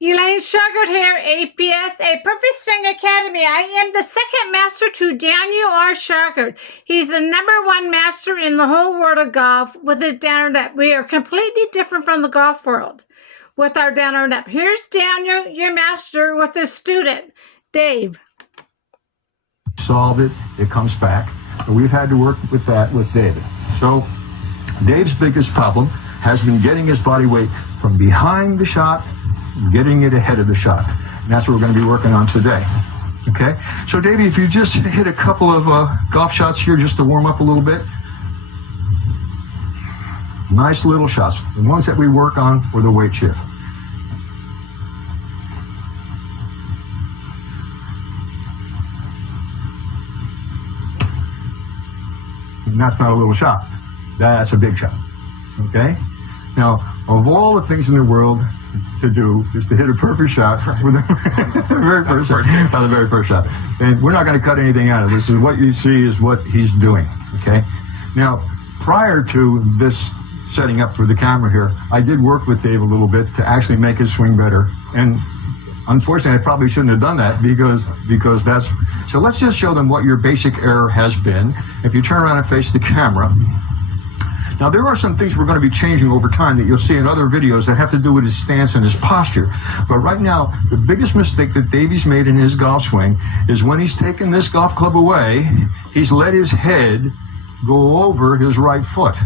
Elaine Shauger here, APS, a Perfect Swing Academy. I am the second master to Daniel R. Shauger. He's the #1 master in the whole world of golf with his down and up. We are completely different from the golf world with our down and up. Here's Daniel, your master, with his student, Dave. Solve it, it comes back. And we've had to work with that with David. So Dave's biggest problem has been getting his body weight from behind the shot, getting it ahead of the shot. And that's what we're going to be working on today. Okay? So, Davey, if you just hit a couple of golf shots here just to warm up a little bit. Nice little shots. The ones that we work on for the weight shift. And that's not a little shot. That's a big shot. Okay? Now, of all the things in the world to do is to hit a perfect shot with the very first shot, on the very first shot. And we're not going to cut anything out of this. Is what you see is what he's doing. Okay? Now, prior to this setting up for the camera here, I did work with Dave a little bit to actually make his swing better. And unfortunately, I probably shouldn't have done that because that's... So let's just show them what your basic error has been. If you turn around and face the camera. Now, there are some things we're going to be changing over time that you'll see in other videos that have to do with his stance and his posture. But right now, the biggest mistake that Davey's made in his golf swing is when he's taken this golf club away, he's let his head go over his right foot.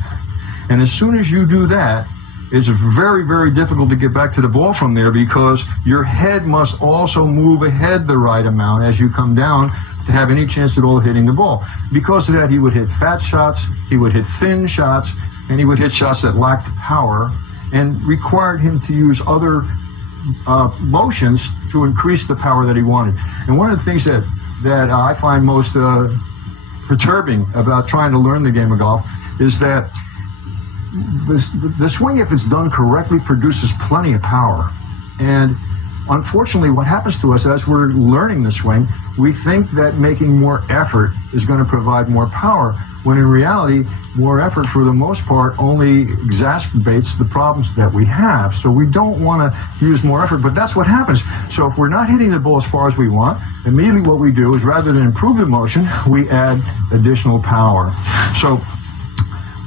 And as soon as you do that, it's very, very difficult to get back to the ball from there because your head must also move ahead the right amount as you come down to have any chance at all hitting the ball. Because of that, he would hit fat shots, he would hit thin shots, and he would hit shots that lacked power and required him to use other motions to increase the power that he wanted. And one of the things that I find most perturbing about trying to learn the game of golf is that the swing, if it's done correctly, produces plenty of power. And unfortunately, what happens to us as we're learning the swing, we think that making more effort is going to provide more power, when in reality, more effort for the most part only exacerbates the problems that we have. So we don't want to use more effort, but that's what happens. So if we're not hitting the ball as far as we want, immediately what we do is rather than improve the motion, we add additional power. So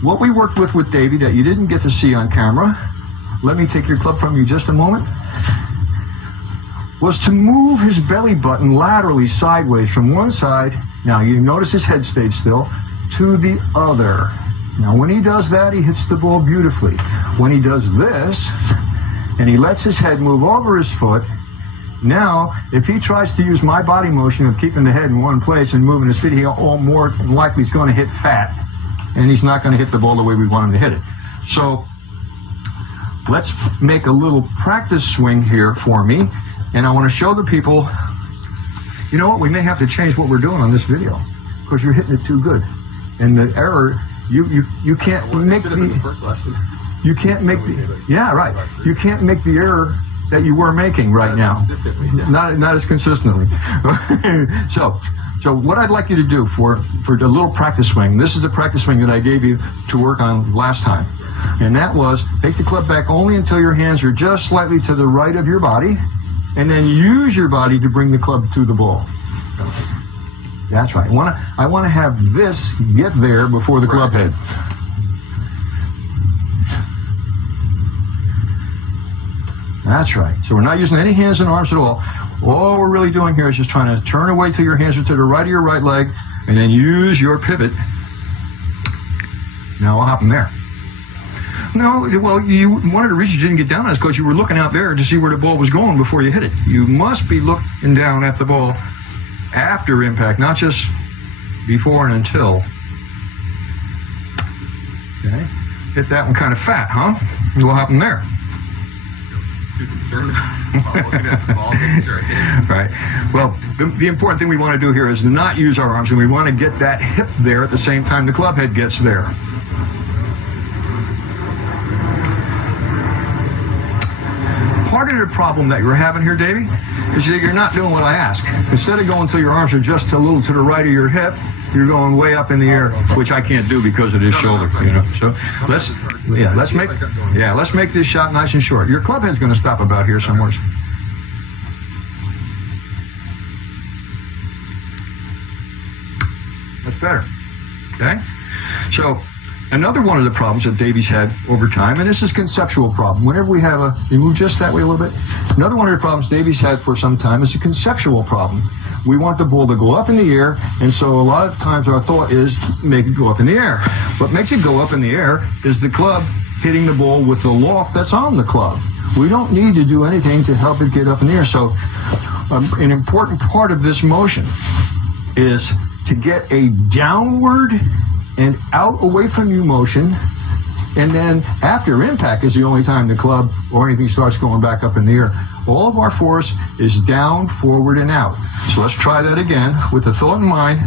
what we worked with Davey that you didn't get to see on camera, let me take your club from you just a moment, was to move his belly button laterally sideways from one side, now you notice his head stayed still, to the other. Now when he does that, he hits the ball beautifully. When he does this, and he lets his head move over his foot, now if he tries to use my body motion of keeping the head in one place and moving his feet, he more than likely is going to hit fat, and he's not going to hit the ball the way we want him to hit it. So let's make a little practice swing here for me. And I want to show the people, you know what, we may have to change what we're doing on this video because you're hitting it too good. And the error, you can't make the first lesson. You can't make the, yeah, right. You can't make the error that you were making right now. Not as consistently. So what I'd like you to do for the little practice swing, this is the practice swing that I gave you to work on last time. And that was, take the club back only until your hands are just slightly to the right of your body, and then use your body to bring the club to the ball. That's right. I want to have this get there before the club head. That's right. So we're not using any hands and arms at all. All we're really doing here is just trying to turn away till your hands are to the right of your right leg, and then use your pivot. Now what happened there? No, well, one of the reasons you didn't get down is because you were looking out there to see where the ball was going before you hit it. You must be looking down at the ball after impact, not just before and until. Okay, hit that one kind of fat, huh? What happened there? Too concerned about looking at the ball, making sure I hit it. Right. Well, the important thing we want to do here is not use our arms, and we want to get that hip there at the same time the club head gets there. Part of the problem that you're having here, Davey, is that you're not doing what I ask. Instead of going until your arms are just a little to the right of your hip, you're going way up in the air, which I can't do because of this shoulder, you know. So let's make this shot nice and short. Your club head's going to stop about here somewhere. better. Okay? So, another one of the problems that Davies had over time, and this is a conceptual problem. Whenever we have you move just that way a little bit. Another one of the problems Davies had for some time is a conceptual problem. We want the ball to go up in the air, and so a lot of times our thought is make it go up in the air. What makes it go up in the air is the club hitting the ball with the loft that's on the club. We don't need to do anything to help it get up in the air. So an important part of this motion is to get a downward and out away from you motion, and then after impact is the only time the club or anything starts going back up in the air. All of our force is down, forward, and out. So let's try that again with the thought in mind.